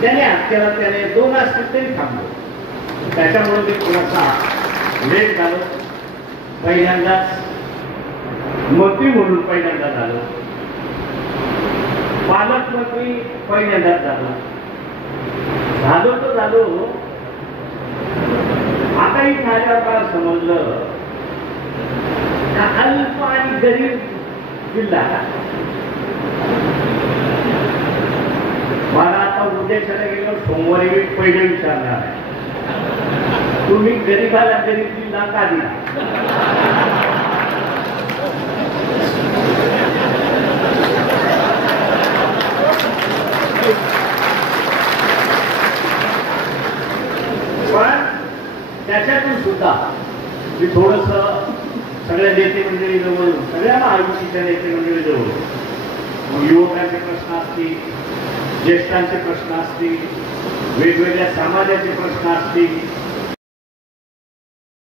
त्याने हत्याला त्याने 2 असतील तरी थांबलो. त्याच्यामुळे मी थोडासा लेट झालो. पहिल्यांदाच मंत्री म्हणून पहिल्यांदा झालो, पालकमंत्री पहिल्यांदाच झालो. झालो तर झालो. आताही झाल्यावर मला समजलं अल्प आणि गरीब जिल्हा. मला आता उद्याच्याला गेल्यावर सोमवारी पहिले विचारणार आहे, तुम्ही गरीबाला गरीब जिल्हा का दिला? पण त्याच्यातून सुद्धा मी थोडस सगळ्या नेते मंडळी जवळ, सगळ्या महायुतीच्या नेते मंडळी जवळ युवकांचे प्रश्न असतील, ज्येष्ठांचे प्रश्न असतील, वेगवेगळ्या समाजाचे प्रश्न असतील,